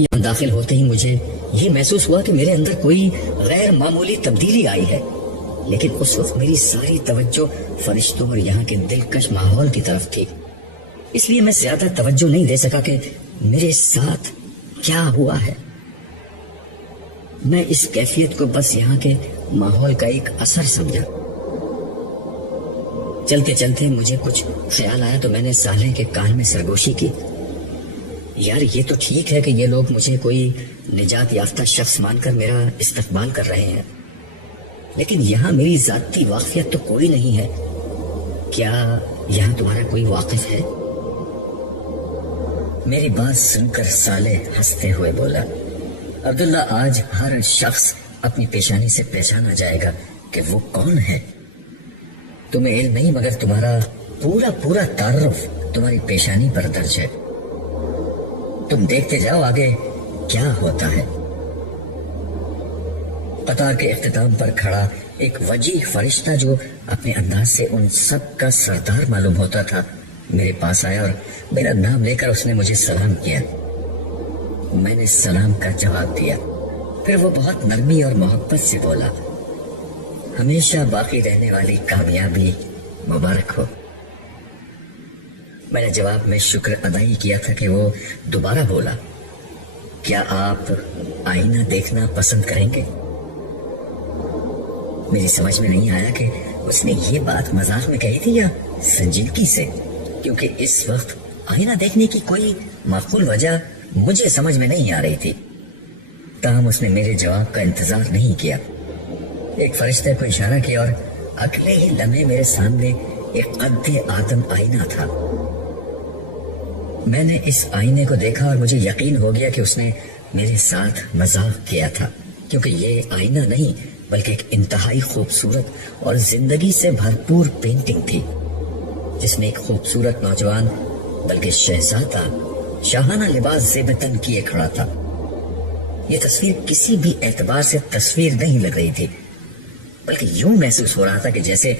یہاں داخل ہوتے ہی مجھے یہ محسوس ہوا کہ میرے اندر کوئی غیر معمولی تبدیلی آئی ہے، لیکن اس وقت میری ساری توجہ فرشتوں اور یہاں کے دلکش ماحول کی طرف تھی، اس لیے میں زیادہ توجہ نہیں دے سکا کہ میرے ساتھ کیا ہوا ہے۔ میں اس کیفیت کو بس یہاں کے ماحول کا ایک اثر سمجھا۔ چلتے چلتے مجھے کچھ خیال آیا تو میں نے صالح کے کان میں سرگوشی کی، یار یہ تو ٹھیک ہے کہ یہ لوگ مجھے کوئی نجات یافتہ شخص مان کر میرا استقبال کر رہے ہیں، لیکن یہاں میری ذاتی واقفیت تو کوئی نہیں ہے، کیا یہاں تمہارا کوئی واقف ہے؟ میری بات سن کر صالح ہنستے ہوئے بولا، عبداللہ آج ہر شخص اپنی پیشانی سے پہچانا جائے گا کہ وہ کون ہے۔ تمہیں علم نہیں مگر تمہارا پورا تعارف تمہاری پیشانی پر درج ہے، تم دیکھتے جاؤ آگے کیا ہوتا ہے۔ قطار کے اختتام پر کھڑا ایک وجیح فرشتہ جو اپنے انداز سے ان سب کا سردار معلوم ہوتا تھا میرے پاس آیا اور میرا نام لے کر اس نے مجھے سلام کیا۔ میں نے سلام کا جواب دیا، پھر وہ بہت نرمی اور محبت سے بولا، ہمیشہ باقی رہنے والی کامیابی مبارک ہو۔ میں نے جواب میں شکر ادا ہی کیا تھا کہ وہ دوبارہ بولا، کیا آپ آئینہ دیکھنا پسند کریں گے؟ میری سمجھ میں نہیں آیا کہ اس نے یہ بات مذاق میں کہی تھی یا سنجیدگی سے، کیونکہ اس وقت آئینہ دیکھنے کی کوئی معقول وجہ مجھے سمجھ میں نہیں آ رہی تھی۔ تاہم اس نے میرے جواب کا انتظار نہیں کیا، ایک فرشتے کو اشارہ کیا اور اگلے ہی لمحے میرے سامنے ایک قد آدم آئینہ تھا۔ میں نے اس آئینے کو دیکھا اور مجھے یقین ہو گیا کہ اس نے میرے ساتھ مذاق کیا تھا، کیونکہ یہ آئینہ نہیں بلکہ ایک انتہائی خوبصورت اور زندگی سے بھرپور پینٹنگ تھی، جس میں ایک خوبصورت نوجوان بلکہ شہزادہ شاہانہ لباس زیب تن کیے کھڑا تھا۔ یہ تصویر کسی بھی اعتبار سے تصویر نہیں لگ رہی تھی، بلکہ یوں محسوس ہو رہا تھا کہ جیسے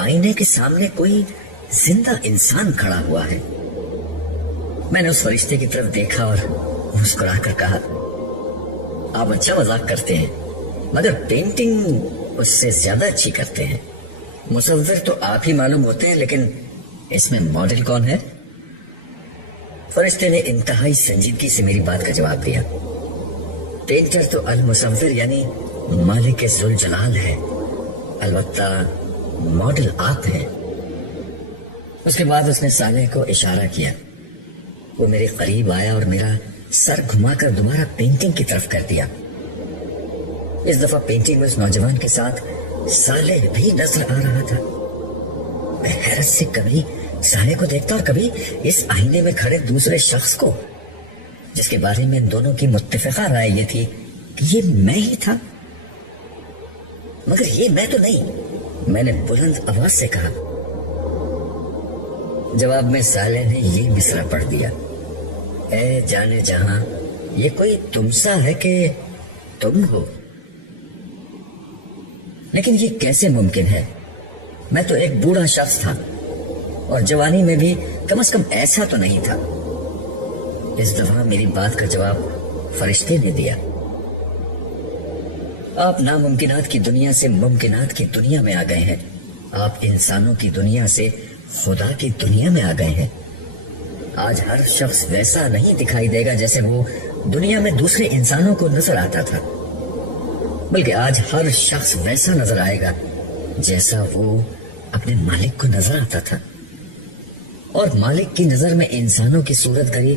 آئینے کے سامنے کوئی زندہ انسان کھڑا ہوا ہے۔ میں نے اس فرشتے کی طرف دیکھا اور مسکرا کر کہا، آپ اچھا مذاق کرتے ہیں مگر پینٹنگ اس سے زیادہ اچھی کرتے ہیں۔ مصور تو آپ ہی معلوم ہوتے ہیں، لیکن اس میں ماڈل کون ہے؟ فرشتے نے انتہائی سنجیدگی سے میری بات کا جواب دیا، پینٹر تو المصور یعنی مالک ذوالجلال ہے، البتہ ماڈل آپ ہیں۔ اس کے بعد اس نے صالح کو اشارہ کیا، وہ میرے قریب آیا اور میرا سر گھما کر دوبارہ پینٹنگ کی طرف کر دیا۔ اس دفعہ پینٹنگ میں اس نوجوان کے ساتھ صالح بھی نظر آ رہا تھا۔ میں حیرت سے کبھی صالح کو دیکھتا اور کبھی اس آئینے میں کھڑے دوسرے شخص کو، جس کے بارے میں دونوں کی متفقہ رائے یہ تھی کہ یہ میں ہی تھا، مگر یہ میں تو نہیں۔ میں نے بلند آواز سے کہا۔ جواب میں صالح نے یہ مصرع پڑھ دیا، اے جانے جہاں یہ کوئی تم سا ہے کہ تم ہو، لیکن یہ کیسے ممکن ہے؟ میں تو ایک بوڑھا شخص تھا اور جوانی میں بھی کم از کم ایسا تو نہیں تھا۔ اس دفعہ میری بات کا جواب فرشتے نے دیا، آپ ناممکنات کی دنیا سے ممکنات کی دنیا میں آ گئے ہیں، آپ انسانوں کی دنیا سے خدا کی دنیا میں آ گئے ہیں۔ آج ہر شخص ویسا نہیں دکھائی دے گا جیسے وہ دنیا میں دوسرے انسانوں کو نظر آتا تھا، بلکہ آج ہر شخص ویسا نظر آئے گا جیسا وہ اپنے مالک کو نظر آتا تھا، اور مالک کی نظر میں انسانوں کی صورت گری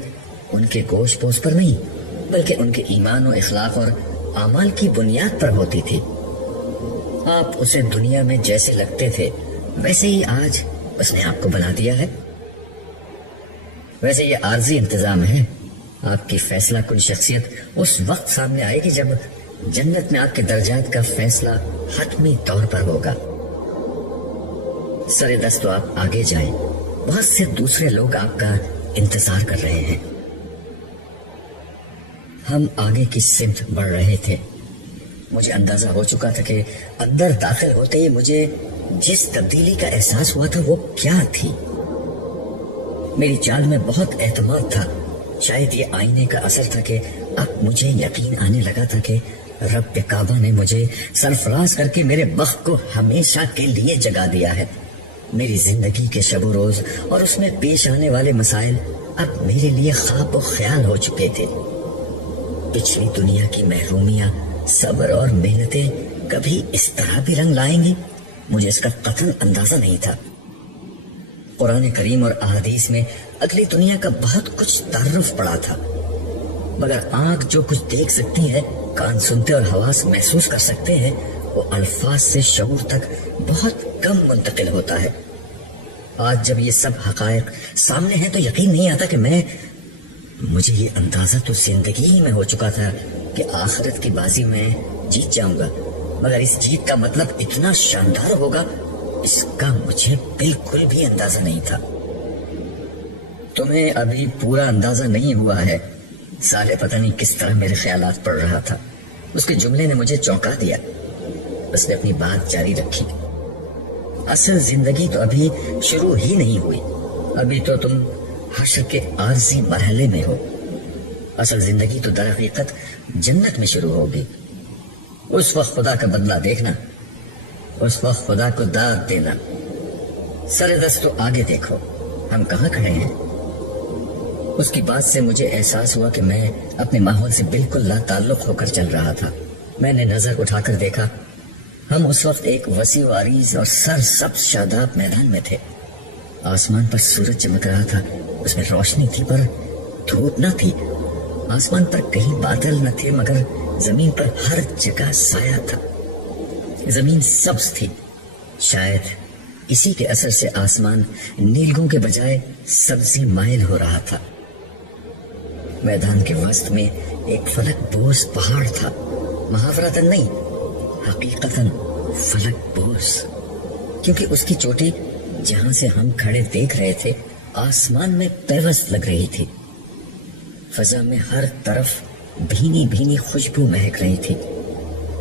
ان کے گوشت پوش پر نہیں بلکہ ان کے ایمان و اخلاق اور اعمال کی بنیاد پر ہوتی تھی۔ آپ اسے دنیا میں جیسے لگتے تھے ویسے ہی آج اس نے آپ کو بنا دیا ہے۔ ویسے یہ عارضی انتظام ہے، آپ کی فیصلہ کن شخصیت اس وقت سامنے آئے گی جب جنت میں آپ کے درجات کا فیصلہ حتمی طور پر ہوگا۔ سرے دست تو آپ آگے جائیں، بہت سے دوسرے لوگ آپ کا انتظار کر رہے ہیں۔ ہم آگے کی سمت بڑھ رہے تھے، مجھے اندازہ ہو چکا تھا کہ اندر داخل ہوتے ہی مجھے جس تبدیلی کا احساس ہوا تھا وہ کیا تھی۔ میری چال میں بہت اعتماد تھا، شاید یہ آئینے کا اثر تھا کہ اب مجھے یقین آنے لگا تھا کہ رب کعبہ نے مجھے سرفراز کر کے میرے بخت کو ہمیشہ کے لیے جگا دیا ہے. میری زندگی کے شب و روز اور اس میں پیش آنے والے مسائل اب میرے لیے خواب و خیال ہو چکے تھے. پچھلی دنیا کی محرومیاں، صبر اور محنتیں کبھی اس طرح بھی رنگ لائیں گی، مجھے اس کا قطعاً اندازہ نہیں تھا. قرآن کریم اور احادیث میں اگلی دنیا کا بہت کچھ تعارف پڑا تھا، مگر آنکھ جو کچھ دیکھ سکتی ہے، کان سنتے اور حواس محسوس کر سکتے ہیں، وہ الفاظ سے شعور تک بہت کم منتقل ہوتا ہے. آج جب یہ سب حقائق سامنے ہیں تو یقین نہیں آتا کہ مجھے یہ اندازہ تو زندگی ہی میں ہو چکا تھا کہ آخرت کی بازی میں جیت جاؤں گا، مگر اس جیت کا مطلب اتنا شاندار ہوگا، اس کا مجھے بالکل بھی اندازہ نہیں تھا. تمہیں ابھی پورا اندازہ نہیں ہوا ہے. سالے پتہ نہیں کس طرح میرے خیالات پڑھ رہا تھا. اس کے جملے نے مجھے چونکا دیا. اس نے اپنی بات جاری رکھی. اصل زندگی تو ابھی شروع ہی نہیں ہوئی. ابھی تو تم حشر کے عارضی مرحلے میں ہو. اصل زندگی تو در حقیقت جنت میں شروع ہوگی. اس وقت خدا کا بدلہ دیکھنا، اس وقت خدا کو داد دینا. سر دست تو آگے دیکھو، ہم کہاں کھڑے ہیں. اس کی بات سے مجھے احساس ہوا کہ میں اپنے ماحول سے بالکل لا تعلق ہو کر چل رہا تھا. میں نے نظر اٹھا کر دیکھا. ہم اس وقت ایک وسیع و عریض اور سرسبز شاداب میدان میں تھے. آسمان پر سورج چمک رہا تھا. اس میں روشنی تھی پر دھوپ نہ تھی. آسمان پر کہیں بادل نہ تھے مگر زمین پر ہر جگہ سایہ تھا. زمین سبز تھی. شاید اسی کے اثر سے آسمان نیلگوں کے بجائے سبزی مائل ہو رہا تھا. میدان کے وسط میں ایک فلک بوس پہاڑ تھا. محاورتاً نہیں، حقیقتاً فلک بوس، کیونکہ اس کی چوٹی جہاں سے ہم کھڑے دیکھ رہے تھے آسمان میں پیوست لگ رہی تھی. فضا میں ہر طرف بھینی بھینی خوشبو مہک رہی تھی.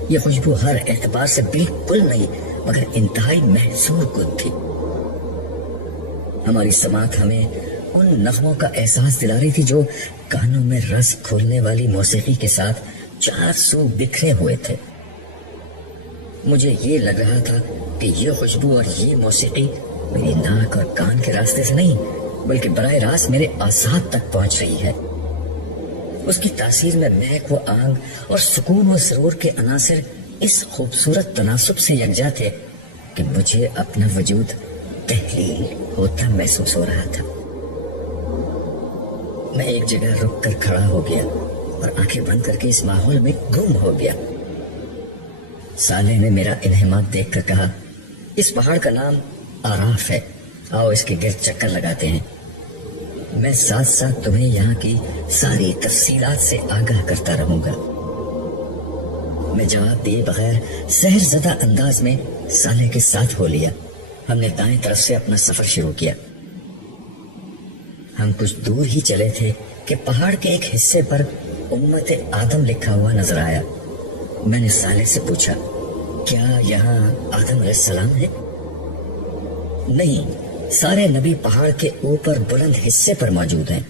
یہ خوشبو ہر اعتبار سے بالکل نہیں مگر انتہائی محصور کن تھی. ہماری سماعت ہمیں ان نغموں کا احساس دلا رہی تھی جو کانوں میں رس کھولنے والی موسیقی کے ساتھ چار سو بکھرے ہوئے تھے. مجھے یہ لگ رہا تھا کہ یہ خوشبو اور یہ موسیقی میری ناک اور کان کے راستے سے نہیں بلکہ براہ راست میرے اعصاب تک پہنچ رہی ہے. اس کی تاثیر میں مہک و آنگ اور سکون و سرور کے عناصر اس خوبصورت تناسب سے یکجا تھے کہ مجھے اپنا وجود تحلیل ہوتا محسوس ہو رہا تھا. میں ایک جگہ رک کر کھڑا ہو گیا اور آنکھیں بند کر کے اس ماحول میں گم ہو گیا. سالے نے میرا انہماک دیکھ کر کہا، اس پہاڑ کا نام آراف ہے، آؤ اس کے گرد چکر لگاتے ہیں. میں ساتھ ساتھ تمہیں یہاں کی ساری تفصیلات سے آگاہ کرتا رہوں گا. میں جواب دیے بغیر سحر زدہ انداز میں سالے کے ساتھ ہو لیا. ہم نے دائیں طرف سے اپنا سفر شروع کیا. ہم کچھ دور ہی چلے تھے کہ پہاڑ کے ایک حصے پر امت آدم لکھا ہوا نظر آیا. میں نے سالے سے پوچھا، کیا یہاں آدم علیہ السلام ہے؟ نہیں، سارے نبی پہاڑ کے اوپر بلند حصے پر موجود ہیں.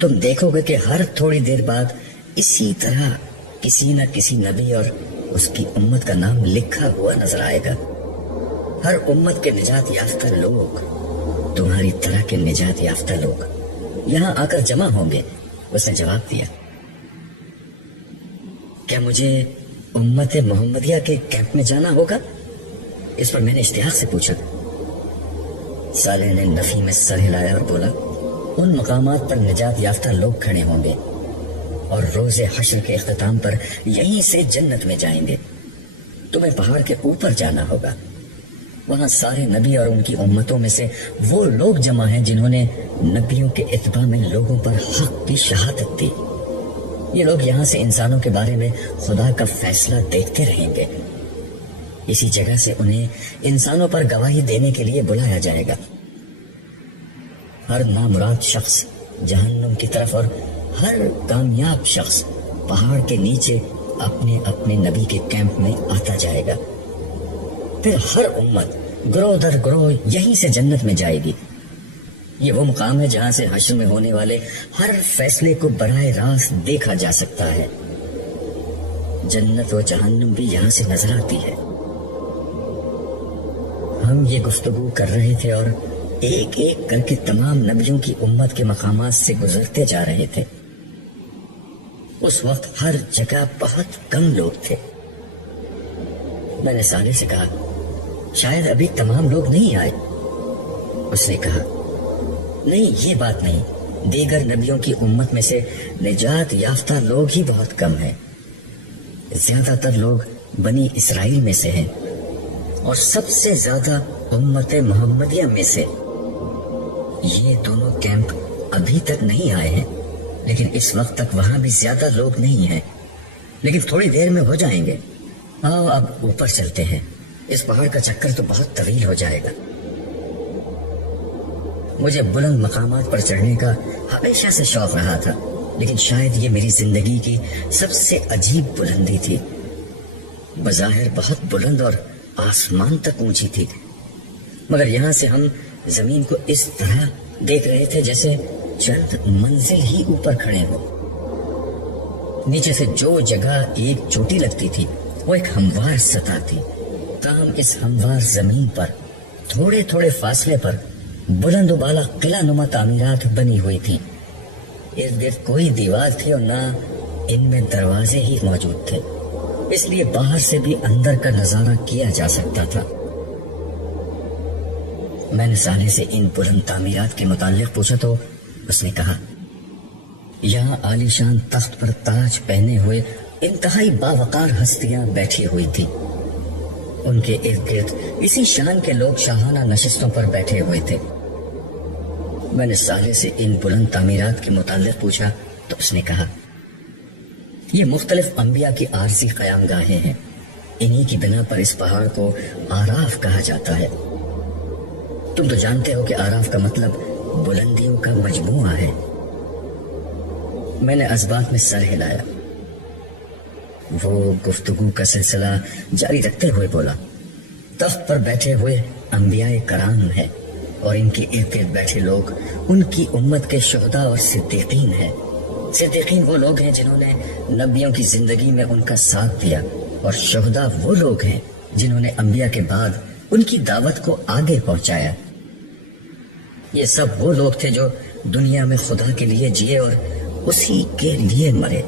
تم دیکھو گے کہ ہر تھوڑی دیر بعد اسی طرح کسی نہ کسی نبی اور اس کی امت کا نام لکھا ہوا نظر آئے گا. ہر امت کے نجات یافتہ لوگ، تمہاری طرح کے نجات یافتہ لوگ یہاں آ کر جمع ہوں گے. اس نے جواب دیا. کیا مجھے امت محمدیہ کے کیمپ میں جانا ہوگا؟ اس پر میں نے اشتیاق سے پوچھا. سالے نے نفی میں سر ہلایا اور بولا، ان مقامات پر نجات یافتہ لوگ کھڑے ہوں گے اور روز حشر کے اختتام پر یہیں سے جنت میں جائیں گے. تمہیں پہاڑ کے اوپر جانا ہوگا. وہاں سارے نبی اور ان کی امتوں میں سے وہ لوگ جمع ہیں جنہوں نے نبیوں کے اتباع میں لوگوں پر حق کی شہادت دی. یہ لوگ یہاں سے انسانوں کے بارے میں خدا کا فیصلہ دیکھتے رہیں گے. اسی جگہ سے انہیں انسانوں پر گواہی دینے کے لیے بلایا جائے گا. ہر نامراد شخص جہنم کی طرف اور ہر کامیاب شخص پہاڑ کے نیچے اپنے اپنے نبی کے کیمپ میں آتا جائے گا. پھر ہر امت گروہ در گروہ یہیں سے جنت میں جائے گی. یہ وہ مقام ہے جہاں سے حشر میں ہونے والے ہر فیصلے کو براہ راست دیکھا جا سکتا ہے۔ جنت و جہنم بھی یہاں سے نظر آتی ہے۔ ہم یہ گفتگو کر رہے تھے اور ایک ایک کر کے تمام نبیوں کی امت کے مقامات سے گزرتے جا رہے تھے۔ اس وقت ہر جگہ بہت کم لوگ تھے۔ میں نے صالح سے کہا شاید ابھی تمام لوگ نہیں آئے۔ اس نے کہا نہیں، یہ بات نہیں، دیگر نبیوں کی امت میں سے نجات یافتہ لوگ ہی بہت کم ہیں۔ زیادہ تر لوگ بنی اسرائیل میں سے ہیں اور سب سے زیادہ امت محمدیہ میں سے۔ یہ دونوں کیمپ ابھی تک نہیں آئے ہیں، لیکن اس وقت تک وہاں بھی زیادہ لوگ نہیں ہیں، لیکن تھوڑی دیر میں ہو جائیں گے۔ آؤ اب اوپر چلتے ہیں، اس پہاڑ کا چکر تو بہت طویل ہو جائے گا۔ مجھے بلند مقامات پر چڑھنے کا ہمیشہ سے شوق رہا تھا، لیکن شاید یہ میری زندگی کی سب سے عجیب بلندی تھی۔ بظاہر بہت بلند اور آسمان تک اونچی تھی، مگر یہاں سے ہم زمین کو اس طرح دیکھ رہے تھے جیسے چند منزل ہی اوپر کھڑے ہوں۔ نیچے سے جو جگہ ایک چوٹی لگتی تھی وہ ایک ہموار سطح تھی، تاہم اس ہموار زمین پر تھوڑے تھوڑے فاصلے پر بلند و بالا قلعہ نما تعمیرات بنی ہوئی تھی۔ ارد گرد کوئی دیوار تھی اور نہ ان میں دروازے ہی موجود تھے، اس لیے باہر سے بھی اندر کا نظارہ کیا جا سکتا تھا۔ میں نے صالح سے ان بلند تعمیرات کے متعلق پوچھا تو اس نے کہا یہاں عالی شان تخت پر تاج پہنے ہوئے انتہائی باوقار ہستیاں بیٹھی ہوئی تھی۔ ان کے ارد گرد اسی شان کے لوگ شاہانہ نشستوں پر بیٹھے ہوئے تھے۔ میں نے صالح سے ان بلند تعمیرات کے متعلق پوچھا تو اس نے کہا یہ مختلف انبیاء کی عارضی قیام گاہیں ہیں، انہی کی بنا پر اس پہاڑ کو آراف کہا جاتا ہے۔ تم تو جانتے ہو کہ آراف کا مطلب بلندیوں کا مجموعہ ہے۔ میں نے اسبات میں سر ہلایا۔ وہ گفتگو کا سلسلہ جاری رکھتے ہوئے بولا تخت پر بیٹھے ہوئے انبیاء کرام ہیں اور ان کے ارد گرد بیٹھے لوگ ان کی امت کے شہداء اور صدیقین ہیں۔ صدیقین وہ لوگ ہیں جنہوں نے نبیوں کی زندگی میں ان کا ساتھ دیا، اور شہداء وہ لوگ ہیں جنہوں نے انبیاء کے بعد ان کی دعوت کو آگے پہنچایا۔ یہ سب وہ لوگ تھے جو دنیا میں خدا کے لیے جیے اور اسی کے لیے مرے۔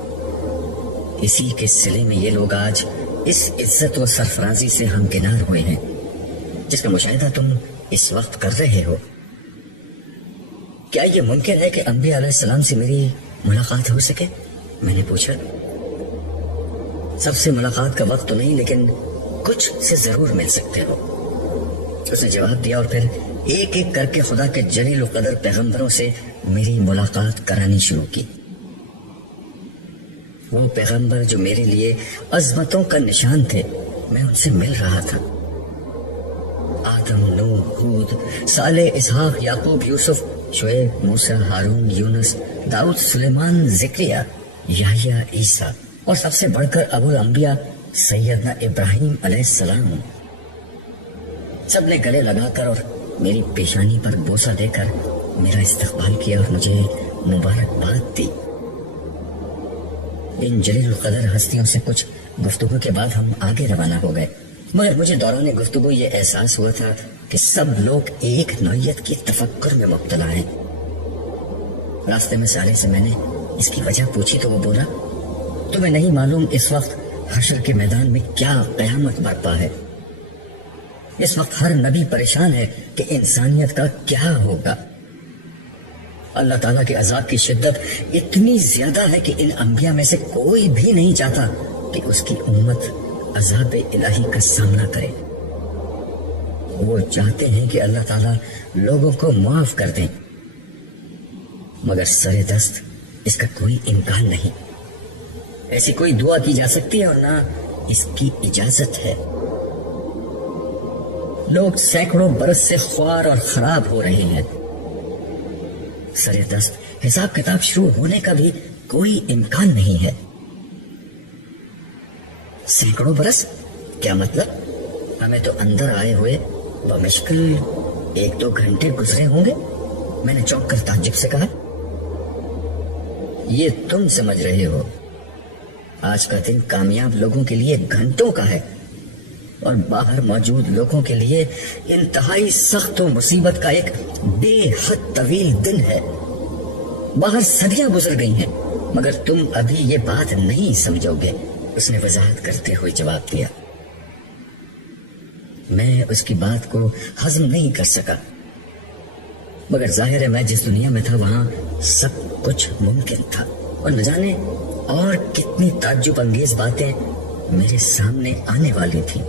اسی کے صلے میں یہ لوگ آج اس عزت و سرفرازی سے ہمکنار ہوئے ہیں جس کا مشاہدہ تم اس وقت کر رہے ہو۔ کیا یہ ممکن ہے کہ انبیاء علیہ السلام سے میری ملاقات ہو سکے؟ میں نے پوچھا۔ سب سے ملاقات کا وقت تو نہیں، لیکن کچھ سے ضرور مل سکتے ہو، اس نے جواب دیا، اور پھر ایک ایک کر کے خدا کے جلیل و قدر پیغمبروں سے میری ملاقات کرانی شروع کی۔ وہ پیغمبر جو میرے لیے عظمتوں کا نشان تھے، میں ان سے مل رہا تھا۔ آدم، نوح، ہود، صالح، اسحاق، یعقوب، یوسف، شعیب، موسیٰ، ہارون، یونس، داؤد، سلیمان، زکریا، یحییٰ، عیسیٰ، اور سب سے بڑھ کر ابو الانبیاء سیدنا ابراہیم علیہ السلام۔ سب نے گلے لگا کر اور میری پیشانی پر بوسہ دے کر میرا استقبال کیا اور مجھے مبارکباد دی۔ ان جلیل القدر ہستیوں سے کچھ گفتگو کے بعد ہم آگے روانہ ہو گئے، مگر مجھے دوران گفتگو یہ احساس ہوا تھا کہ سب لوگ ایک نوعیت کی تفکر میں مبتلا ہیں۔ راستے میں صالح سے میں نے اس کی وجہ پوچھی تو وہ بولا تمہیں نہیں معلوم اس وقت حشر کے میدان میں کیا قیامت برپا ہے؟ اس وقت ہر نبی پریشان ہے کہ انسانیت کا کیا ہوگا۔ اللہ تعالیٰ کے عذاب کی شدت اتنی زیادہ ہے کہ ان انبیاء میں سے کوئی بھی نہیں چاہتا کہ اس کی امت عذاب الہی کا سامنا کرے۔ وہ چاہتے ہیں کہ اللہ تعالیٰ لوگوں کو معاف کر دیں، مگر سر دست اس کا کوئی امکان نہیں۔ ایسی کوئی دعا کی جا سکتی ہے اور نہ اس کی اجازت ہے۔ لوگ سینکڑوں برس سے خوار اور خراب ہو رہے ہیں۔ سر دست حساب کتاب شروع ہونے کا بھی کوئی امکان نہیں ہے۔ سینکڑوں برس کیا مطلب؟ ہمیں تو اندر آئے ہوئے بمشکل 1-2 گھنٹے گزرے ہوں گے۔ میں نے چونک کر تعجب سے کہا۔ یہ تم سمجھ رہے ہو، آج کا دن کامیاب لوگوں کے لیے گھنٹوں کا ہے اور باہر موجود لوگوں کے لیے انتہائی سخت و مصیبت کا ایک بے حد طویل دن ہے۔ باہر صدیاں گزر گئی ہیں مگر تم ابھی یہ بات نہیں سمجھو گے، اس نے وضاحت کرتے ہوئے جواب دیا۔ میں اس کی بات کو ہضم نہیں کر سکا، مگر ظاہر ہے میں جس دنیا میں تھا وہاں سب کچھ ممکن تھا، اور نہ جانے اور کتنی تعجب انگیز باتیں میرے سامنے آنے والی تھیں۔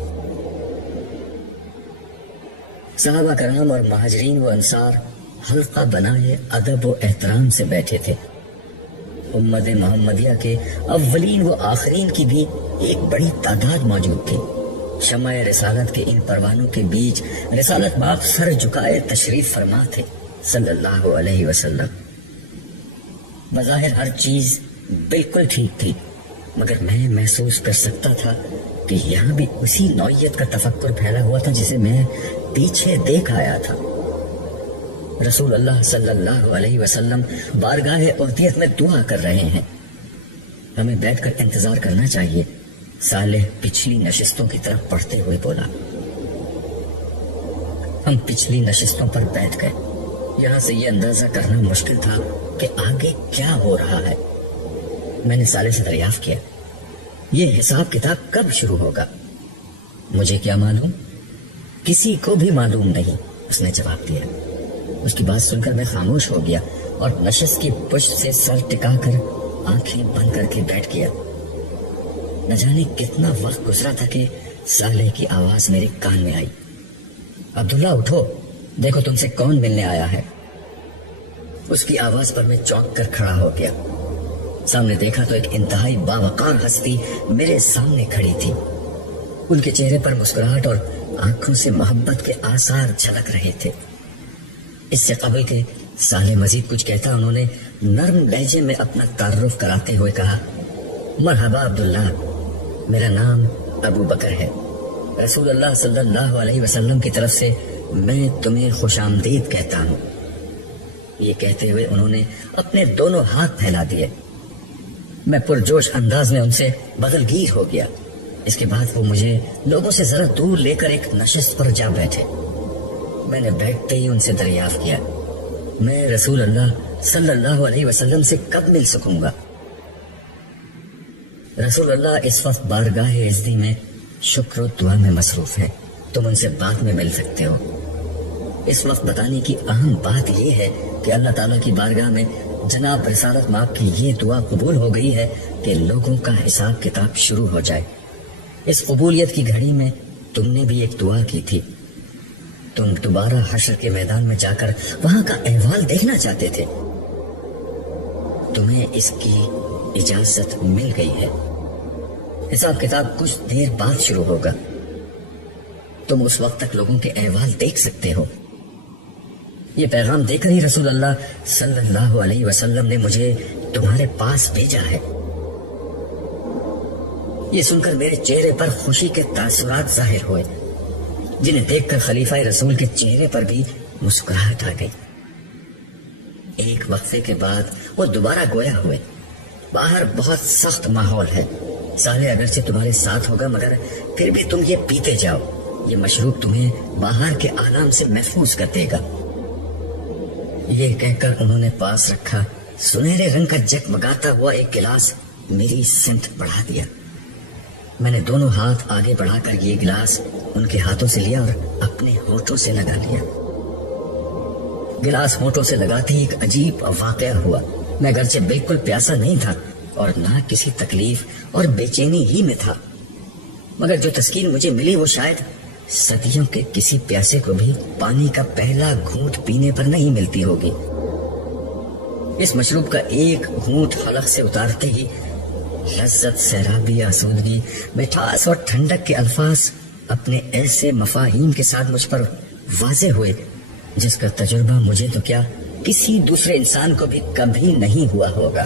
صحابہ کرام اور مہاجرین و انصار حلقہ بنائے ادب و احترام سے بیٹھے تھے۔ امت محمدیہ کے اولین و آخرین کی بھی ایک بڑی تعداد موجود تھی۔ شمع رسالت کے ان پروانوں کے بیچ رسالت باپ سر جھکائے تشریف فرما تھے صلی اللہ علیہ وسلم۔ بظاہر ہر چیز بالکل ٹھیک تھی، مگر میں محسوس کر سکتا تھا کہ یہاں بھی اسی نوعیت کا تفکر پھیلا ہوا تھا جسے میں پیچھے دیکھ آیا تھا۔ رسول اللہ صلی اللہ علیہ وسلم بارگاہ اودیت میں دعا کر رہے ہیں، ہمیں بیٹھ کر انتظار کرنا چاہیے، صالح پچھلی نشستوں کی طرف بڑھتے ہوئے بولا۔ ہم پچھلی نشستوں پر بیٹھ گئے۔ یہاں سے یہ اندازہ کرنا مشکل تھا کہ آگے کیا ہو رہا ہے۔ میں نے صالح سے دریافت کیا، یہ حساب کتاب کب شروع ہوگا؟ مجھے کیا معلوم، کسی کو بھی معلوم نہیں، اس نے جواب دیا۔ اس کی بات سن کر میں خاموش ہو گیا اور نشست کی پشت سے سر ٹکا کر آنکھیں بند کر کے بیٹھ گیا۔ نہ جانے کتنا وقت گزرا تھا کہ صالح کی آواز میرے کان میں آئی، عبداللہ اٹھو، دیکھو تم سے کون ملنے آیا ہے۔ اس کی آواز پر میں چونک کر کھڑا ہو گیا۔ سامنے دیکھا تو ایک انتہائی باوقار ہستی میرے سامنے کھڑی تھی۔ ان کے چہرے پر مسکراہٹ اور آنکھوں سے محبت کے آثار جھلک رہے تھے۔ اس سے قبل کہ صالح مزید کچھ کہتا، انہوں نے نرم لہجے میں اپنا تعارف کراتے ہوئے کہا، مرحبا عبداللہ، میرا نام ابو بکر ہے، رسول اللہ صلی اللہ علیہ وسلم کی طرف سے میں تمہیں خوش آمدید کہتا ہوں۔ یہ کہتے ہوئے انہوں نے اپنے دونوں ہاتھ پھیلا دیے۔ میں پرجوش انداز میں ان سے بدلگیر ہو گیا۔ اس کے بعد وہ مجھے لوگوں سے ذرا دور لے کر ایک نشست پر جا بیٹھے۔ میں نے بیٹھتے ہی ان سے دریافت کیا، میں رسول اللہ صلی اللہ علیہ وسلم سے کب مل سکوں گا؟ رسول اللہ اس وقت بارگاہ عزتی میں شکر و دعا میں مصروف ہے، تم ان سے بعد میں مل سکتے ہو۔ اس وقت بتانے کی اہم بات یہ ہے کہ اللہ تعالیٰ کی بارگاہ میں جناب رسالت ماپ کی یہ دعا قبول ہو گئی ہے کہ لوگوں کا حساب کتاب شروع ہو جائے۔ اس قبولیت کی گھڑی میں تم نے بھی ایک دعا کی تھی، تم دوبارہ حشر کے میدان میں جا کر وہاں کا احوال دیکھنا چاہتے تھے، تمہیں اس کی اجازت مل گئی ہے۔ حساب کتاب کچھ دیر بعد شروع ہوگا، تم اس وقت تک لوگوں کے احوال دیکھ سکتے ہو۔ یہ پیغام دے کر ہی رسول اللہ صلی اللہ علیہ وسلم نے مجھے تمہارے پاس بھیجا ہے۔ یہ سن کر میرے چہرے پر خوشی کے تاثرات ظاہر ہوئے، جنہیں دیکھ کر خلیفہ رسول کے چہرے پر بھی مسکراہٹ آ گئی۔ ایک وقفے کے بعد وہ دوبارہ گویا ہوئے، باہر بہت سخت ماحول ہے، صالح اگرچہ تمہارے ساتھ ہوگا مگر پھر بھی تم یہ پیتے جاؤ، یہ مشروب تمہیں باہر کے آلام سے محفوظ کر دے گا۔ یہ کہہ کر انہوں نے پاس رکھا سنہرے رنگ کا جگمگاتا ہوا ایک گلاس میری سمت بڑھا دیا۔ میں نے دونوں ہاتھ آگے بڑھا کر یہ گلاس ان کے ہاتھوں سے لیا اور اپنے ہونٹوں سے لگا لیا۔ گلاس ہونٹوں سے لگاتے ہی ایک عجیب واقعہ ہوا۔ میں اگرچہ بالکل پیاسا نہیں تھا اور نہ کسی تکلیف اور بے چینی ہی میں تھا، مگر جو تسکین مجھے ملی وہ شاید صدیوں کے کسی پیاسے کو بھی پانی کا پہلا گھونٹ پینے پر نہیں ملتی ہوگی۔ اس مشروب کا ایک گھونٹ حلق سے اتارتے ہی لذت، سیرابی، آسودگی، مٹھاس اور ٹھنڈک کے الفاظ اپنے ایسے مفاہیم کے ساتھ مجھ پر واضح ہوئے جس کا تجربہ مجھے تو کیا کسی دوسرے انسان کو بھی کبھی نہیں ہوا ہوگا۔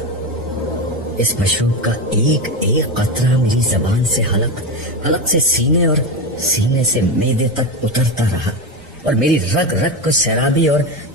اس مشروب کا ایک ایک قطرہ میری زبان سے حلق سے سینے اور سینے سے معدے تک اترتا رہا اور میری رگ رگ کو سیرابی اور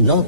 9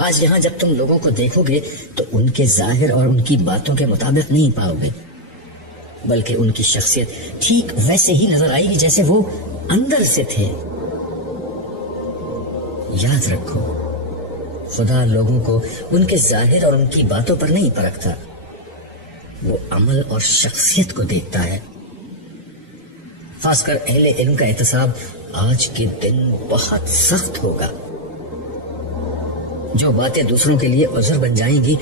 آج یہاں جب تم لوگوں کو دیکھو گے تو ان کے ظاہر اور ان کی باتوں کے مطابق نہیں پاؤ گے، بلکہ ان کی شخصیت ٹھیک ویسے ہی نظر آئے گی جیسے وہ اندر سے تھے۔ یاد رکھو، خدا لوگوں کو ان کے ظاہر اور ان کی باتوں پر نہیں پرکھتا، وہ عمل اور شخصیت کو دیکھتا ہے۔ خاص کر اہل علم کا احتساب آج کے دن بہت سخت ہوگا۔ جو باتیں دوسروں کے لیے عذر بن جائیں گی،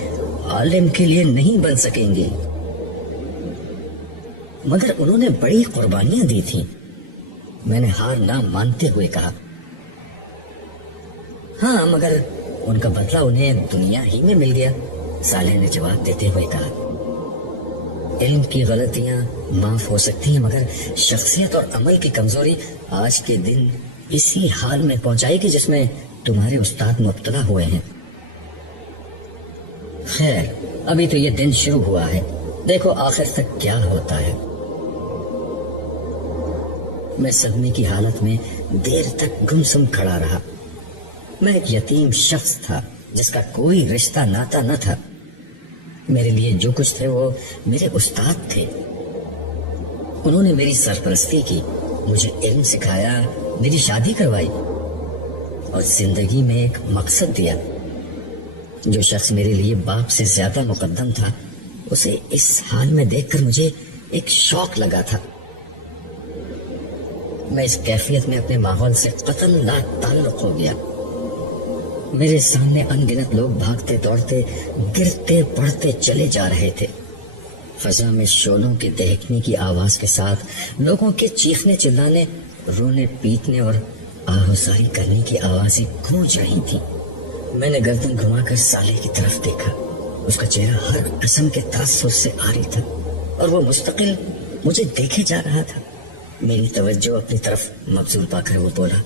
عالم کے لیے نہیں بن سکیں گی۔ مگر انہوں نے بڑی قربانیاں دی تھیں۔ میں نے ہار نہ مانتے ہوئے کہا، ہاں مگر ان کا بدلہ انہیں دنیا ہی میں مل گیا۔ صالح نے جواب دیتے ہوئے کہا، علم کی غلطیاں معاف ہو سکتی ہیں، مگر شخصیت اور عمل کی کمزوری آج کے دن اسی حال میں پہنچائے گی جس میں تمہارے استاد مبتلا ہوئے ہیں۔ خیر، ابھی تو یہ دن شروع ہوا ہے، دیکھو آخر تک کیا ہوتا ہے۔ میں صدمے کی حالت میں دیر تک گمسم کھڑا رہا۔ میں ایک یتیم شخص تھا جس کا کوئی رشتہ ناتا نہ تھا۔ میرے لیے جو کچھ تھے وہ میرے استاد تھے۔ انہوں نے میری سرپرستی کی، مجھے علم سکھایا، میری شادی کروائی اور زندگی میں ایک مقصد دیا۔ جو شخص میرے لیے باپ سے زیادہ مقدم تھا، اسے اس حال میں دیکھ کر مجھے ایک شوق لگا تھا۔ میں اس کیفیت میں اپنے ماحول سے قطعاً لا تعلق ہو گیا۔ میرے سامنے ان گنت لوگ بھاگتے دوڑتے، گرتے پڑتے چلے جا رہے تھے۔ فضا میں شعلوں کے دہکنے کی آواز کے ساتھ لوگوں کے چیخنے چلانے، رونے پیٹنے اور آہوزاری کرنے کی آوازیں گونج رہی تھیں۔ میں نے گردن گھما کر صالح کی طرف دیکھا۔ اس کا چہرہ ہر قسم کے تاثر سے عاری تھا اور وہ مستقل مجھے دیکھے جا رہا تھا۔ میری توجہ اپنی طرف مبذول پا کر وہ بولا،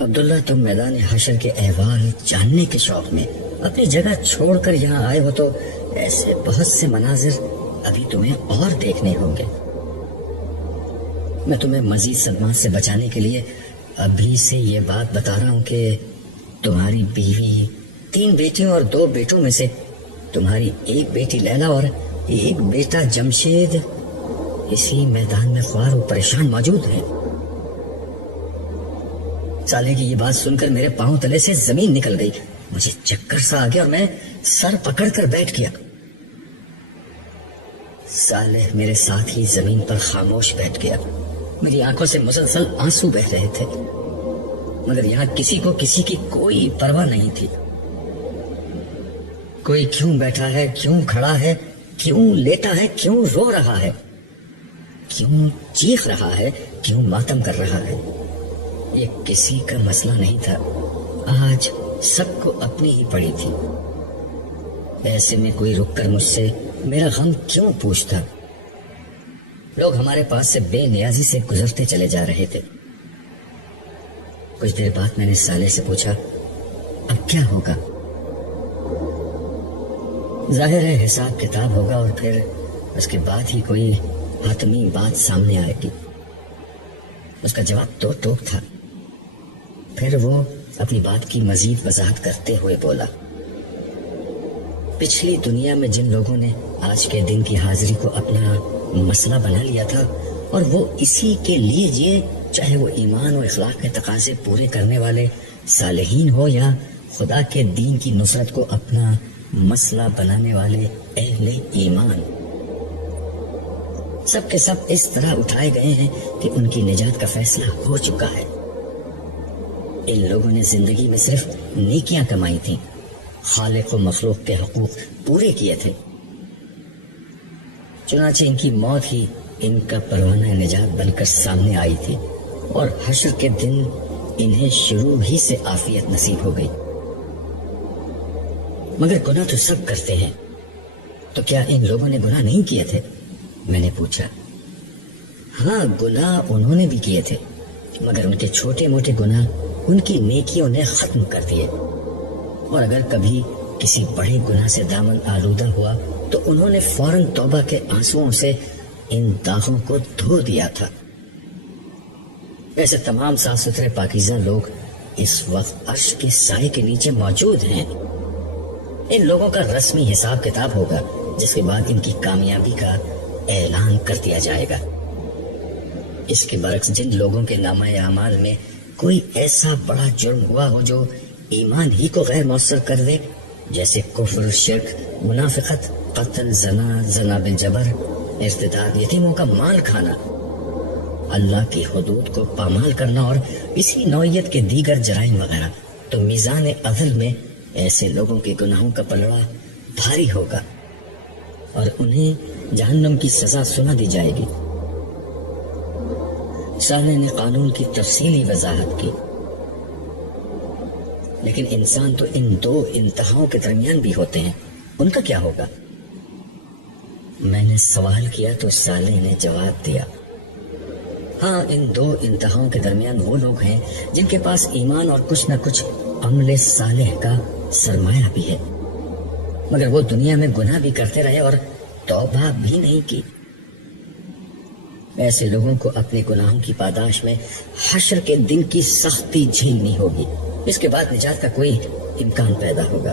عبداللہ، تم میدان حشر کے احوال جاننے کے شوق میں اپنی جگہ چھوڑ کر یہاں آئے ہو تو ایسے بہت سے مناظر ابھی تمہیں اور دیکھنے ہوں گے۔ میں تمہیں مزید صدمات سے بچانے کے لیے ابھی سے یہ بات بتا رہا ہوں کہ تمہاری بیوی، 3 بیٹیوں اور 2 بیٹوں میں سے تمہاری ایک بیٹی لیلا اور ایک بیٹا جمشید اسی میدان میں خوار و پریشان موجود ہیں۔ صالح کی یہ بات سن کر میرے پاؤں تلے سے زمین نکل گئی۔ مجھے چکر سا آ گیا اور میں سر پکڑ کر بیٹھ گیا۔ صالح میرے ساتھ ہی زمین پر خاموش بیٹھ گیا۔ میری آنکھوں سے مسلسل آنسو بہ رہے تھے، مگر یہاں کسی کو کسی کی کوئی پرواہ نہیں تھی۔ کوئی کیوں بیٹھا ہے، کیوں کھڑا ہے، کیوں لیٹا ہے، کیوں رو رہا ہے، کیوں چیخ رہا ہے، کیوں ماتم کر رہا ہے، یہ کسی کا مسئلہ نہیں تھا۔ آج سب کو اپنی ہی پڑی تھی۔ ایسے میں کوئی رک کر مجھ سے میرا غم کیوں پوچھتا؟ لوگ ہمارے پاس سے بے نیازی سے گزرتے چلے جا رہے تھے۔ کچھ دیر بعد میں نے صالح سے پوچھا، اب کیا ہوگا؟ ظاہر ہے حساب کتاب ہوگا اور پھر اس کے بعد ہی کوئی حتمی بات سامنے آئے گی۔ اس کا جواب تو ٹوک تھا۔ پھر وہ اپنی بات کی مزید وضاحت کرتے ہوئے بولا، پچھلی دنیا میں جن لوگوں نے آج کے دن کی حاضری کو اپنا مسئلہ بنا لیا تھا اور وہ اسی کے لیے جیے، چاہے وہ ایمان و اخلاق کے تقاضے پورے کرنے والے صالحین ہو یا خدا کے دین کی نصرت کو اپنا مسئلہ بنانے والے اہل ایمان، سب کے سب اس طرح اٹھائے گئے ہیں کہ ان کی نجات کا فیصلہ ہو چکا ہے۔ ان لوگوں نے زندگی میں صرف نیکیاں کمائی تھیں، خالق و مخلوق کے حقوق پورے کیے تھے، چنانچہ ان کی موت ہی ان کا پروانہ نجات بن کر سامنے آئی تھی اور حشر کے دن انہیں شروع ہی سے عافیت نصیب ہو گئی۔ مگر گناہ تو سب کرتے ہیں، تو کیا ان لوگوں نے گناہ نہیں کیے تھے؟ میں نے پوچھا۔ ہاں، گناہ انہوں نے بھی کیے تھے، مگر ان کے چھوٹے موٹے گناہ ان کی نیکیوں نے ختم کر دیے، اور اگر کبھی کسی بڑے گناہ سے دامن آلودہ ہوا تو انہوں نے فوراً توبہ کے آنسوؤں سے ان داغوں کو دھو دیا تھا۔ ایسے تمام صاف ستھرے پاکیزہ لوگ اس وقت عرش کے سائے کے نیچے موجود ہیں۔ ان لوگوں کا رسمی حساب کتاب ہوگا، جس کے بعد ان کی کامیابی کا اعلان کر دیا جائے گا۔ اس کے برعکس جن لوگوں کے نامہ اعمال میں کوئی ایسا بڑا جرم ہوا ہو جو ایمان ہی کو غیر مؤثر کر دے، جیسے کفر، شرک، منافقت، قتل، زنا بالجبر، ارتداد، یتیموں کا مال کھانا، اللہ کی حدود کو پامال کرنا اور اسی نوعیت کے دیگر جرائم وغیرہ، تو میزان عدل میں ایسے لوگوں کے گناہوں کا پلڑا بھاری ہوگا اور انہیں جہنم کی سزا سنا دی جائے گی۔ صالح نے قانون کی تفصیلی وضاحت کی، لیکن انسان تو ان دو انتہاؤں کے درمیان بھی ہوتے ہیں، ان کا کیا ہوگا؟ میں نے سوال کیا تو صالح نے جواب دیا، ہاں، ان دو انتہاؤں کے درمیان وہ لوگ ہیں جن کے پاس ایمان اور کچھ نہ کچھ عمل صالح کا سرمایہ بھی ہے، مگر وہ دنیا میں گناہ بھی کرتے رہے اور توبہ بھی نہیں کی۔ ایسے لوگوں کو اپنے گناہوں کی پاداش میں حشر کے دن کی سختی جھیلنی ہوگی، اس کے بعد نجات کا کوئی امکان پیدا ہوگا۔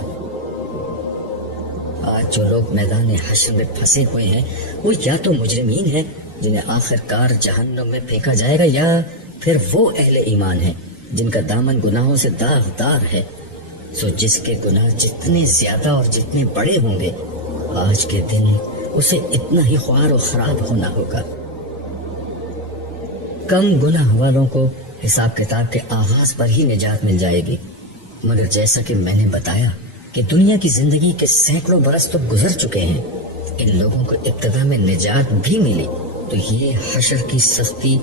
آج جو لوگ میدان حشر میں پھنسے ہوئے ہیں وہ یا تو مجرمین ہیں جنہیں آخر کار جہنم میں پھینکا جائے گا، یا پھر وہ اہل ایمان ہیں جن کا دامن گناہوں سے داغدار ہے۔ سو جس کے گناہ جتنے زیادہ اور جتنے بڑے ہوں گے، آج کے دن اسے اتنا ہی خوار و خراب ہونا ہوگا۔ کم گناہ والوں کو حساب کتاب کے آغاز پر ہی نجات مل جائے گی، مگر جیسا کہ میں نے بتایا کہ دنیا کی زندگی کے سینکڑوں برس تو گزر چکے ہیں، ان لوگوں کو ابتدا میں نجات بھی ملی تو یہ حشر کی سختی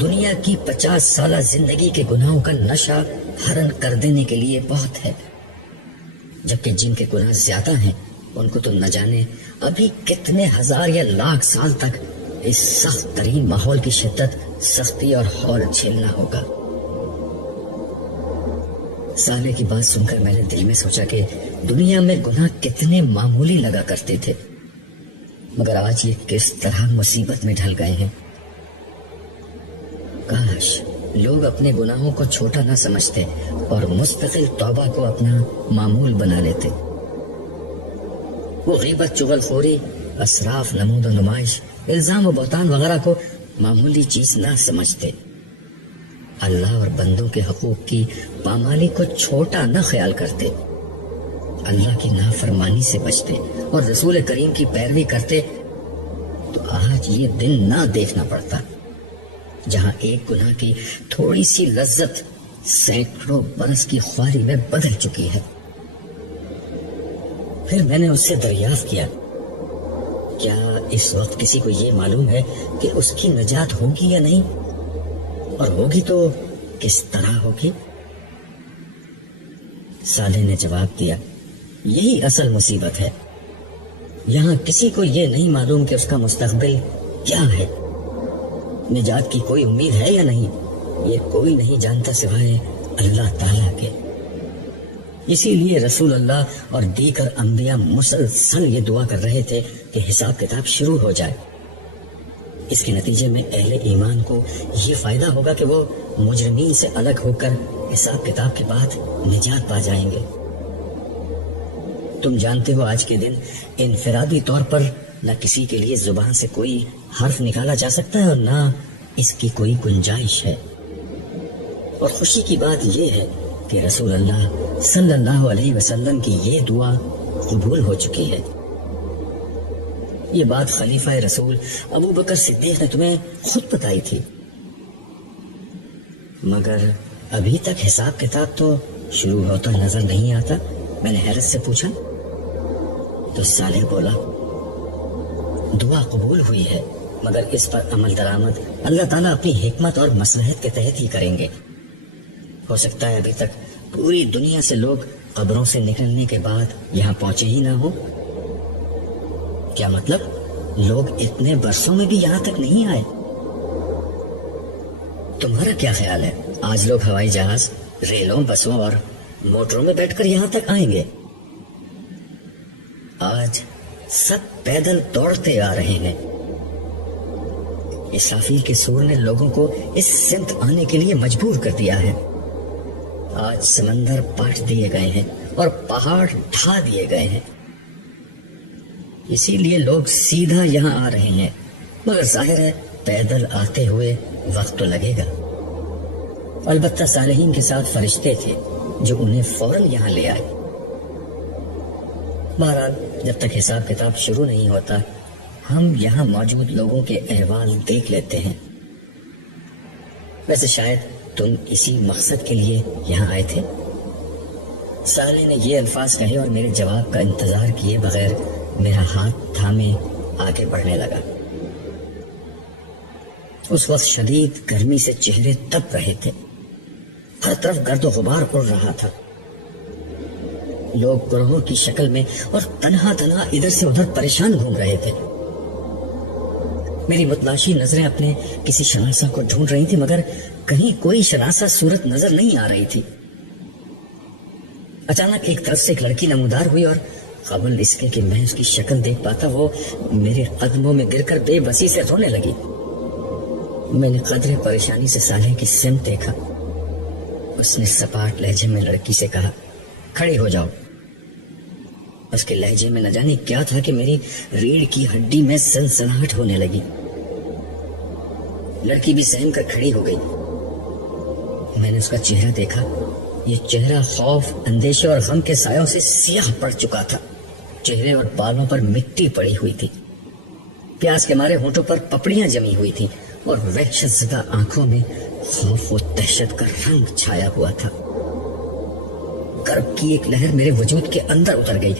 دنیا کی 50 سالہ زندگی کے گناہوں کا نشہ حرن کر دینے کے لیے بہت ہے، جبکہ جن کے گناہ زیادہ ہیں ان کو تو نہ جانے ابھی کتنے ہزار یا لاکھ سال تک اس سخت ترین ماحول کی شدت، سختی اور ہول جھیلنا ہوگا۔ صالح کی بات سن کر میں نے دل میں سوچا کہ دنیا میں گناہ کتنے معمولی لگا کرتے تھے، مگر آج یہ کس طرح مصیبت میں ڈھل گئے ہیں۔ کاش لوگ اپنے گناہوں کو چھوٹا نہ سمجھتے اور مستقل توبہ کو اپنا معمول بنا لیتے۔ وہ غیبت، چغل خوری، اسراف، نمود و نمائش، الزام و بہتان وغیرہ کو معمولی چیز نہ سمجھتے، اللہ اور بندوں کے حقوق کی پامالی کو چھوٹا نہ خیال کرتے، اللہ کی نافرمانی سے بچتے اور رسول کریم کی پیروی کرتے، تو آج یہ دن نہ دیکھنا پڑتا جہاں ایک گناہ کی تھوڑی سی لذت سینکڑوں برس کی خواری میں بدل چکی ہے۔ پھر میں نے اس سے دریافت کیا، کیا اس وقت کسی کو یہ معلوم ہے کہ اس کی نجات ہوگی یا نہیں، اور ہوگی تو کس طرح ہوگی؟ صالح نے جواب دیا، یہی اصل مصیبت ہے، یہاں کسی کو یہ نہیں معلوم کہ اس کا مستقبل کیا ہے، نجات کی کوئی امید ہے یا نہیں، یہ کوئی نہیں جانتا سوائے اللہ تعالیٰ کے۔ اسی لیے رسول اللہ اور دیگر انبیاء مسلسل یہ دعا کر رہے تھے کہ حساب کتاب شروع ہو جائے۔ اس کے نتیجے میں اہل ایمان کو یہ فائدہ ہوگا کہ وہ مجرمین سے الگ ہو کر حساب کتاب کے بعد نجات پا جائیں گے۔ تم جانتے ہو آج کے دن انفرادی طور پر نہ کسی کے لیے زبان سے کوئی حرف نکالا جا سکتا ہے اور نہ اس کی کوئی گنجائش ہے، اور خوشی کی بات یہ ہے کہ رسول اللہ صلی اللہ علیہ وسلم کی یہ دعا قبول ہو چکی ہے۔ یہ بات خلیفہ رسول ابو بکر صدیق نے تمہیں خود بتائی تھی، مگر ابھی تک حساب کتاب تو شروع ہوتا نظر نہیں آتا۔ میں نے حیرت سے پوچھا تو صالح بولا، دعا قبول ہوئی ہے، مگر اس پر عمل درآمد اللہ تعالیٰ اپنی حکمت اور مصلحت کے تحت ہی کریں گے۔ ہو سکتا ہے ابھی تک پوری دنیا سے لوگ قبروں سے نکلنے کے بعد یہاں پہنچے ہی نہ ہو۔ کیا مطلب؟ لوگ اتنے برسوں میں بھی یہاں تک نہیں آئے؟ تمہارا کیا خیال ہے آج لوگ ہوائی جہاز، ریلوں، بسوں اور موٹروں میں بیٹھ کر یہاں تک آئیں گے؟ آج سب پیدل دوڑتے آ رہے ہیں۔ اسرافیل کے سور نے لوگوں کو اس سمت آنے کے لیے مجبور کر دیا ہے۔ آج سمندر پاٹ دیے گئے ہیں اور پہاڑ ڈھا دیے گئے ہیں، اسی لیے لوگ سیدھا یہاں آ رہے ہیں، مگر ظاہر ہے پیدل آتے ہوئے وقت تو لگے گا۔ البتہ صالحین کے ساتھ فرشتے تھے جو انہیں فوراً یہاں لے آئے۔ بہرحال جب تک حساب کتاب شروع نہیں ہوتا ہم یہاں موجود لوگوں کے احوال دیکھ لیتے ہیں۔ ویسے شاید تم اسی مقصد کے لیے یہاں آئے تھے؟ صالح نے یہ الفاظ کہے اور میرے جواب کا انتظار کیے بغیر میرا ہاتھ تھامے آگے بڑھنے لگا۔ اس وقت شدید گرمی سے چہرے تپ رہے تھے، ہر طرف گرد و غبار اڑ رہا تھا، لوگ گروہوں کی شکل میں اور تنہا تنہا ادھر سے ادھر پریشان گھوم رہے تھے۔ میری متلاشی نظریں اپنے کسی شناسا کو ڈھونڈ رہی تھی، مگر کہیں کوئی شناسا صورت نظر نہیں آ رہی تھی۔ اچانک ایک طرف سے ایک لڑکی نمودار ہوئی اور قبل اس کے کہ میں اس کی شکل دیکھ پاتا وہ میرے قدموں میں گر کر بے بسی سے رونے لگی۔ میں نے قدرے پریشانی سے صالح کی سمت دیکھا۔ اس نے سپاٹ لہجے میں لڑکی سے کہا، کھڑی ہو جاؤ۔ اس کے لہجے میں نہ جانے کیا تھا کہ میری ریڑھ کی ہڈی میں سنسناہٹ ہونے لگی۔ لڑکی بھی سہم کر کھڑی ہو گئی۔ میں نے اس کا چہرہ دیکھا، یہ چہرہ خوف، اندیشے اور غم کے سایوں سے سیاہ پڑ چکا تھا۔ چہرے اور بالوں پر مٹی پڑی ہوئی تھی، پیاس کے مارے ہونٹوں پر پپڑیاں جمی ہوئی تھی اور وحشت زدہ آنکھوں میں خوف و دہشت کا رنگ چھایا ہوا تھا۔ کرب کی ایک لہر میرے وجود کے اندر اتر گئی۔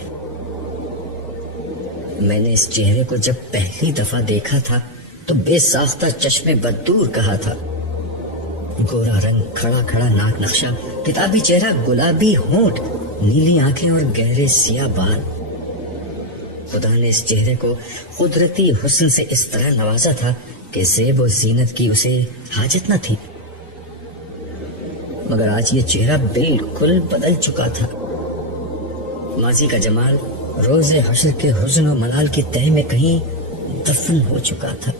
میں نے اس چہرے کو جب پہلی دفعہ دیکھا تھا تو بے ساختہ چشمے بددور کہا تھا۔ گورا رنگ، کھڑا کھڑا ناک نقشہ، کتابی چہرہ، گلابی ہونٹ، نیلی آنکھیں اور گہرے سیاہ بال۔ خدا نے اس چہرے کو قدرتی حسن سے اس طرح نوازا تھا کہ زیب و زینت کی اسے حاجت نہ تھی، مگر آج یہ چہرہ بالکل بدل چکا تھا۔ ماضی کا جمال روز حشر کے حزن و ملال کی تہہ میں کہیں دفن ہو چکا تھا۔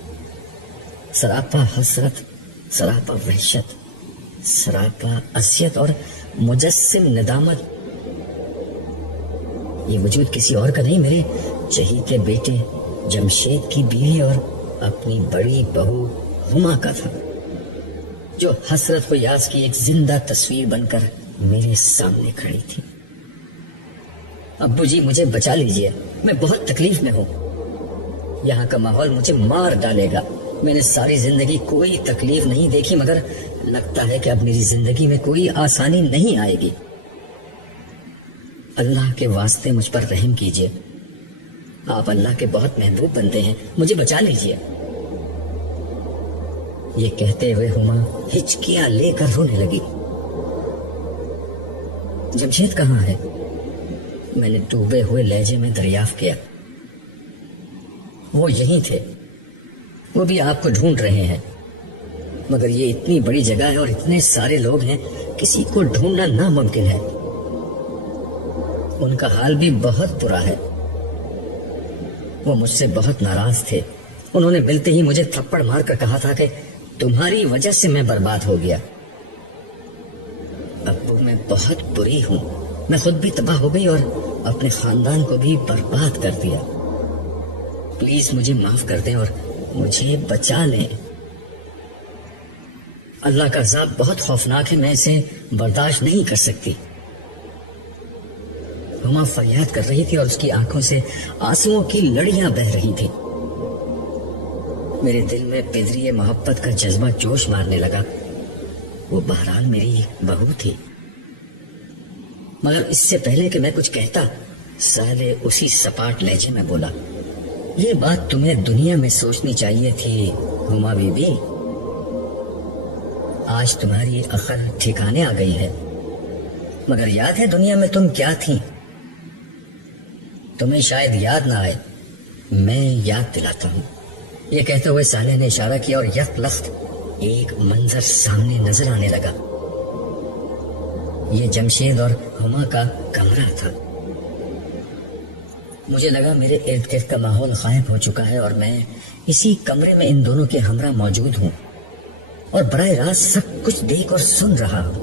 سراپا حسرت، سراپا وحشت، سراپا اذیت اور مجسم ندامت۔ یہ وجود کسی اور کا نہیں، میرے چہیتے بیٹے جمشید کی بیوی اور اپنی بڑی بہو ہما کا تھا، جو حسرت و یاس کی ایک زندہ تصویر بن کر میرے سامنے کھڑی تھی۔ ابو جی مجھے بچا لیجئے، میں بہت تکلیف میں ہوں، یہاں کا ماحول مجھے مار ڈالے گا۔ میں نے ساری زندگی کوئی تکلیف نہیں دیکھی، مگر لگتا ہے کہ اب میری زندگی میں کوئی آسانی نہیں آئے گی۔ اللہ کے واسطے مجھ پر رحم کیجئے، آپ اللہ کے بہت محبوب بندے ہیں، مجھے بچا لیجئے۔ یہ کہتے ہوئے ہما ہچکیاں لے کر رونے لگی۔ جمشید کہاں ہے؟ میں نے ڈوبے ہوئے لہجے میں دریافت کیا۔ وہ یہیں تھے، وہ بھی آپ کو ڈھونڈ رہے ہیں، مگر یہ اتنی بڑی جگہ ہے اور اتنے سارے لوگ ہیں، کسی کو ڈھونڈنا ناممکن ہے۔ ان کا حال بھی بہت برا ہے، وہ مجھ سے بہت ناراض تھے۔ انہوں نے ملتے ہی مجھے تھپڑ مار کر کہا تھا کہ تمہاری وجہ سے میں برباد ہو گیا۔ ابو میں بہت بری ہوں، میں خود بھی تباہ ہو گئی اور اپنے خاندان کو بھی برباد کر دیا۔ پلیز مجھے معاف کر دیں اور مجھے بچا لیں۔ اللہ کا عذاب بہت خوفناک ہے، میں اسے برداشت نہیں کر سکتی۔ ہما فریاد کر رہی تھی اور اس کی آنکھوں سے آنسوؤں کی لڑیاں بہہ رہی تھی۔ میرے دل میں پدری محبت کا جذبہ جوش مارنے لگا۔ وہ بہرحال میری بہو تھی، مگر اس سے پہلے کہ میں کچھ کہتا صالح اسی سپاٹ لہجے میں بولا، یہ بات تمہیں دنیا میں سوچنی چاہیے تھی ہما بی بی، آج تمہاری عقل ٹھکانے آ گئی ہے، مگر یاد ہے دنیا میں تم کیا تھی؟ تمہیں شاید یاد نہ آئے، میں یاد دلاتا ہوں۔ یہ کہتے ہوئے صالح نے اشارہ کیا اور یک لخت ایک منظر سامنے نظر آنے لگا۔ یہ جمشید اور ہما کا کمرہ تھا۔ مجھے لگا میرے ارد گرد کا ماحول غائب ہو چکا ہے اور میں اسی کمرے میں ان دونوں کے ہمراہ موجود ہوں اور براہ راست سب کچھ دیکھ اور سن رہا ہوں۔